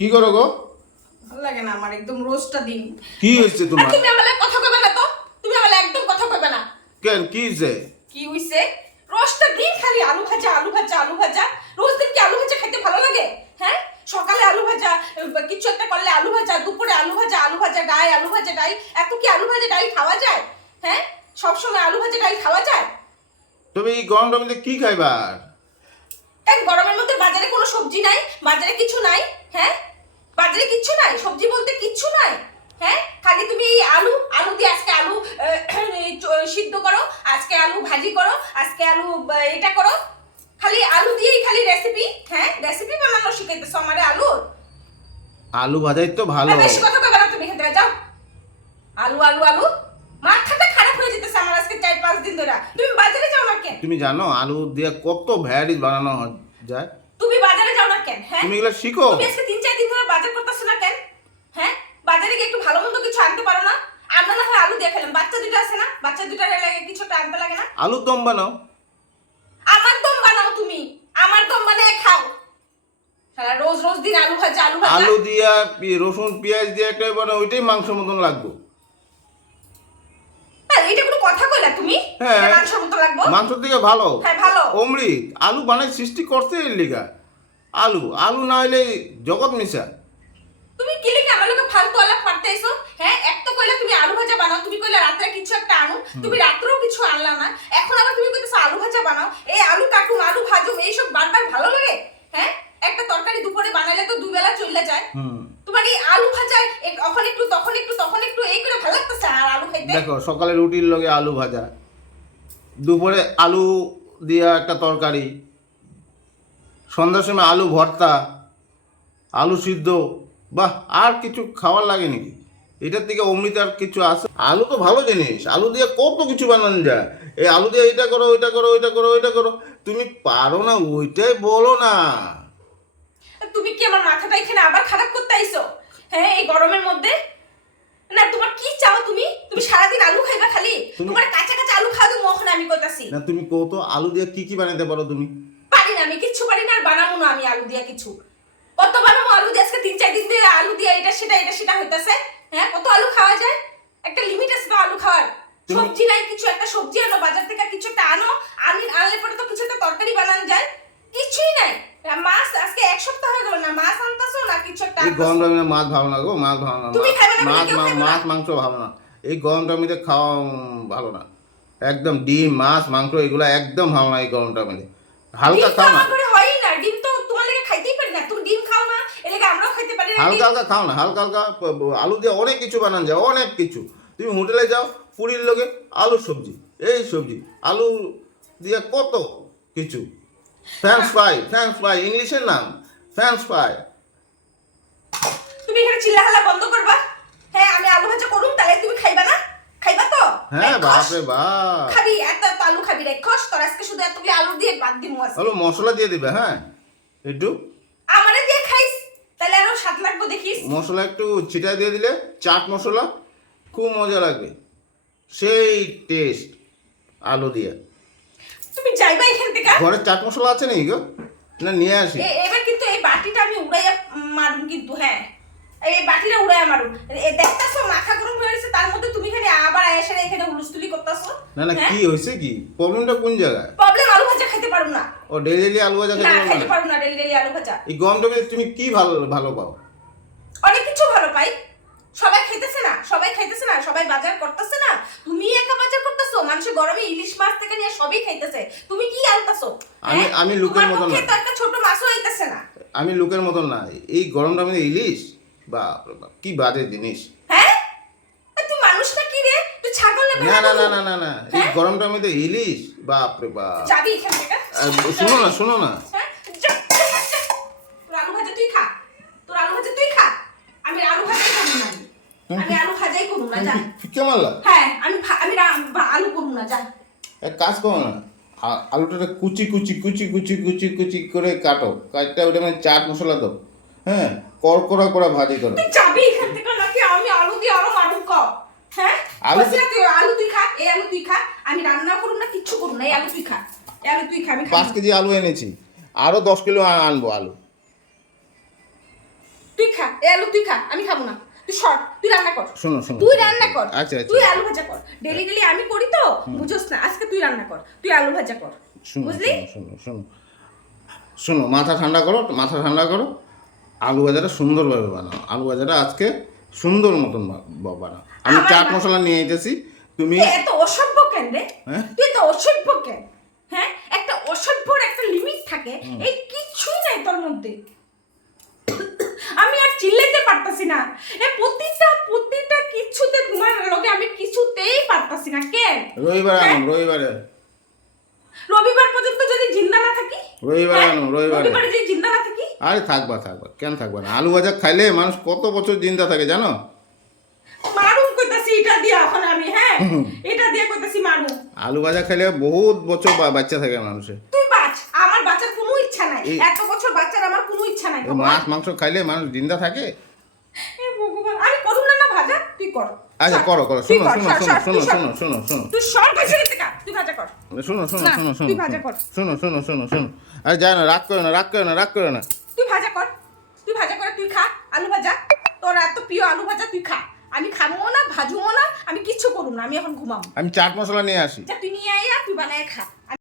কি করো গো? ভালো লাগে না আমার একদম রোজটা দিন। কি হয়েছে আর তোমার তুমি আমার কথা কইবে না তো? তুমি আমার একদম কথা কইবে না। কেন কি হয়েছে? কি হইছে? রোজটা দিন খালি আলু ভাজা আলু ভাজা আলু ভাজা। রোজ দিন কি আলু ভাজা খেতে ভালো লাগে? হ্যাঁ? সকালে আলু ভাজা কিছু একটা করলে আলু ভাজা দুপুরে আলু ভাজা আলু ভাজা ডাই আলু ভাজা ডাই। এত কি আলু ভাজা ডাই খাওয়া যায়? হ্যাঁ? সবসময় আলু ভাজা ডাই খাওয়া যায়? তুমি এই গরমটা মধ্যে কি খাইবার কেন গরমের মধ্যে বাজারে কোনো সবজি নাই? বাজারে কিছু নাই? হ্যাঁ? বাজারে কিচ্ছু নাই সবজি বলতে কিচ্ছু নাই। হ্যাঁ? খালি তুমি এই আলু আলু দিয়ে আজকে আলু সিদ্ধ করো আজকে আলু ভাজি করো আজকে আলু এটা করো। খালি আলু দিয়েই খালি রেসিপি হ্যাঁ? রেসিপি বানানো শিখাইতেছো আমারে আলু? আলু ভাজাই তো ভালো। বেশি কথা কইবে না তুমি এখান থেকে যাও। আলু আলু আলু। মাথাটা খারাপ হয়ে যেতেছে আমার আজকে চার পাঁচ দিন ধরে। তুমি বাজারে যাও না কেন? তুমি জানো আলু দিয়ে কত ভ্যারাইটিস বানানো যায়? তুমি বাজারে যাও না কেন হ্যাঁ? তুমি এগুলো শিখো? তুমি আজকে তিন দিন ধরে বাজার করতেছো না কেন? হ্যাঁ? বাজারে গিয়ে একটু ভালো মন্দ কিছু আনতে পারো না? আমরা না হয় আলু দিয়ে খেলাম বাচ্চা দুটো আছে না? বাচ্চা দুটার লাগে কিছু আনতে লাগে না? আলুর দম বানাও। আমার দম বানাও তুমি। আমার দম বানায় খাও। সারা রোজ রোজ দিন আলু ভাজা আলু ভাজা। আলু দিয়া রসুন পেঁয়াজ দিয়ে একটা বানাও ওইটাই মাংসের মতন লাগবে। এটা কোনো কথা কইলা তুমি? হ্যাঁ। মাংস মতো লাগবো? মাংস থেকে ভালো। হ্যাঁ ভালো। অমৃত আলু বানাই সৃষ্টি করতে এর লিগা। আলু আলু না হলে জগৎ মিশা। তুমি কি লিখে আমার লোকে ফালতু আলাপ পারতেইছো হ্যাঁ এক তো কইলা তুমি আলু ভাজা বানাও তুমি কইলা রাত্রে কিছু একটা আনো তুমি রাত্রেও কিছু আনলা না। এখন আবার তুমি কইতেছো আলু ভাজা বানাও এই আলু কাটুন আলু ভাজুম এইসব বারবার ভালো লাগে? হ্যাঁ একটা তরকারি দুপুরে বানাইলে তো দুই বেলা চলে যায় তোমার এই আলু ভাজা এক- এখন একটু তখন একটু তখন একটু এই করে ভালো লাগতেছে আর আলু খাইতে? দেখো সকালে রুটির লগে আলু ভাজা। দুপুরে আলু দিয়া একটা তরকারি সন্ধ্যার সময় আলু ভর্তা আলু সিদ্ধ বাহ আর কিছু খাওয়ার লাগে নাকি? এটার থেকে অমৃত আর কিছু আছে? আলু তো ভালো জিনিস আলু দিয়ে কত কিছু বানানো যায়? এই আলু দিয়ে এটা করো ওইটা করো ওইটা করো ওইটা করো। তুমি পারো না ওইটাই বলো না। তুমি কি আমার মাথাটা এখানে আবার খারাপ করতে আইছো হ্যাঁ এই গরমের মধ্যে? না তোমার কি চাও তুমি? তুমি সারাদিন আলু খাইবা খালি? তুমি- তোমার কাঁচা কাঁচা আলু খাওয়া তুমি ওখানে আমি কইতাছি। না তুমি কত আলু দিয়ে কি কি বানাতে পারো তুমি? না আমি কিচ্ছু পারি না আর বানাবো না আমি আলু দিয়া কিছু। কত বানাবো আলু দিয়ে? আজকে তিন চার দিন দিয়ে আলু দিয়ে এটা সেটা এটা সেটা হইতাছে। হ্যাঁ কত আলু খাওয়া যায়? একটা লিমিট আছে তো আলু খাওয়ার। সবজি নাই কিছু একটা সবজি আনো বাজার থেকে কিছু একটা আনো আনি আনলে পরে তো কিছু একটা তরকারি বানানো যায়। কিছুই নাই। মাছ আজকে এক সপ্তাহ হয়ে গেল না মাছ আনতাছো না কিছু একটা এই গরম। টাইমে মাছ ভালো না গো মাছ ভালো না তুমি খাবে না, মাছ। মাছ মাংস ভালো না। এই গরম টাইমে খাওয়া ভালো না। একদম ডিম মাছ মাংস এগুলো একদম ভালো না এই গরম টাইমে হালকা খাও না। ঘরে না। ডিম তো তোমার লেগে খাইতেই পারি না। তুমি ডিম খাও না এর লেগে আমরাও খাইতে পারি না হালকা হালকা খাও না। হালকা হালকা আলু দিয়ে অনেক কিছু বানানো যায় অনেক কিছু। তুমি হোটেলে যাও পুরীর লোকে আলু সবজি এই সবজি। আলু দিয়ে কত কিছু। ফ্রান্স ফ্রাই ফ্রান্স ফ্রাই ইংলিশের নাম ফ্রান্স ফ্রাই তুমি এখানে চিল্লাহাল্লা বন্ধ করবা। হ্যাঁ আমি আলু ভাজা করুম তাহলে তুমি খাইবা না? খাইবা তো? হ্যাঁ? বাপরে বাপ। খাবি এত আলু খাবি রাক্ষস তোর আজকে শুধু এতগুলি আলু দিয়ে বাদ দিমু আজকে। আলু মশলা দিয়ে দিবে হ্যাঁ? একটু। আমারে দিয়ে খাইস? তাহলে আরও স্বাদ লাগবো দেখিস। মশলা একটু ছিটাই দিয়ে দিলে চাট মশলা খুব মজা লাগবে। সেই টেস্ট আলু দিয়ে। তুমি যাইবা এখান থেকে? ঘরে চাট মশলা আছে নাকি গো? না নিয়ে আসি। এবার কিন্তু এই বাটিটা আমি উড়াইয়া মারুম কিন্তু হ্যাঁ। এই বাটিটা উড়াইয়া মারুম। দেখতাছো মাথা গরম হয়ে গেছে তার মধ্যে তুমি খালি আবার আয়েসে এখানে হুলুস্তুলি করতাছো না না কি হয়েছে কি? প্রবলেমটা কোন জায়গায়? প্রবলেম আলু ভাজা খাইতে পারুম না। ও ডেলি ডেলি আলু ভাজা খেতে খাইতে না? পারুম না ডেলি ডেলি আলু ভাজা। এই গরম টাইমে তুমি কি ভালো ভালো পাও? অনেক কিছু ভালো পাই। সবাই খাইতেছে না সবাই খাইতেছে না সবাই বাজার করতেছে না। তুমি একা বাজার করতেছো মানুষ গরমে ইলিশ মাছ থেকে নিয়ে সবই খাইতেছে। তুমি কি আনতাছো? আমি- হ্যাঁ? আমি লোকের মতন না। তো একটা ছোট মাছও হইতেছে না। আমি লোকের মতন না। এই গরম টাইমে ইলিশ? বাপ, কি বাজে জিনিস হ্যাঁ আর তুই মানুষ না কি রে তুই ছাগল না না না না না না। এই হ্যাঁ? গরম টাইমে ইলিশ? বাপ। রে বাপ যাবি এখান থেকে শোনো না শোনো না? যা, যা, যা। তোর আলু ভাজা তুই খা। তোর আলু ভাজা তুই খা। আমি আলু ভাজাই করব না। আমি। আমি আলু ভাজাই করব না যা। ফিকে মারলা হ্যাঁ আমি আমি আলু করব না যা। এক কাজ করো না। আলুটা কুচি কুচি কুচি কুচি কুচি কুচি করে কাটো। কাটটা ওটা মানে চাট মশলা দাও। হ্যাঁ করকরা করে ভাজি করো। তুই যাবি এখান থেকে নাকি আমি আলু দিয়ে আরও মারু ক হ্যাঁ আলু আলু তুই খা এই আলু তুই খা আমি রান্না করুম না কিচ্ছু করুম না এই আলু তুই খা এই আলু তুই খা আমি পাঁচ কেজি আলু এনেছি আরও দশ কিলো আনব আলু। তুই খা এই আলু তুই খা আমি খাব না। তুই সর তুই রান্না কর। শোনো শোনো তুই রান্না কর। আচ্ছা আচ্ছা। তুই আলু ভাজা কর। ডেলি ডেলি আমি করি তো বুঝোস না আজকে তুই রান্না কর তুই আলু ভাজা কর। শোনো বুঝলি? শোনো শোনো। শোনো মাথা ঠান্ডা করো মাথা ঠান্ডা করো। আলু ভাজাটা সুন্দরভাবে বানাও। আলু ভাজাটা আজকে সুন্দর মতন বা- বা- আমি চাট মশলা নিয়ে এসেছি তুমি এত অসভ্য কেন রে? হ্যাঁ? তুই এত অসভ্য কেন? হ্যাঁ? একটা অসভ্যর একটা লিমিট থাকে। এই কিছুই নাই তোর মধ্যে। আমি আর চিল্লাইতে পারতাছি না। এ প্রতিটা প্রতিটা কিছুতে তোমার লগে আমি কিছুতেই পারতাছি না। কেন? রবিবার হ্যাঁ? আনো রবিবারে। রবিবার পর্যন্ত যদি জিন্দা না থাকি? রবিবার হ্যাঁ? আনো রবিবারে। রবিবারে যদি জিন্দা না থাকি? আরে থাকবা থাকবা কেন থাকবা না? আলু ভাজা খাইলে মানুষ কত বছর জিন্দা থাকে জানো? মারুম কইতাছি এটা দিয়া এখন আমি হ্যাঁ? এটা দিয়ে কইতাছি মারুম। আলু ভাজা খাইলে বহুত বছর বাচ্চা থাকে মানুষের। তুই বাঁচ আমার বাচ্চার কোনো ইচ্ছা নাই। এত বছর বাচ্চার আমার কোনো ইচ্ছা নাই মাছ মাংস খাইলে মানুষ জিন্দা থাকে? ভগবান, আমি করুম না না ভাজা? তুই কর। আচ্ছা করো করো শোনো শোনো শোনো শোনো শোনো শোনো শোনো। তুই সর কর শোনো শোনো শোনো শোনো। শোনো। শোনো শোনো শোনো আরে যায় না রাগ করো না রাগ করো না রাগ করো না। তুই ভাজা কর তুই ভাজা করে তুই খা আলু ভাজা। তোর এত প্রিয় আলু ভাজা তুই খা। আমি খাব না ভাজবো না আমি কিচ্ছু করুম না আমি এখন ঘুমাবো। আমি চাট মশলা নিয়ে আসি। তুই নিয়ে আয় আর তুই বানায় খা।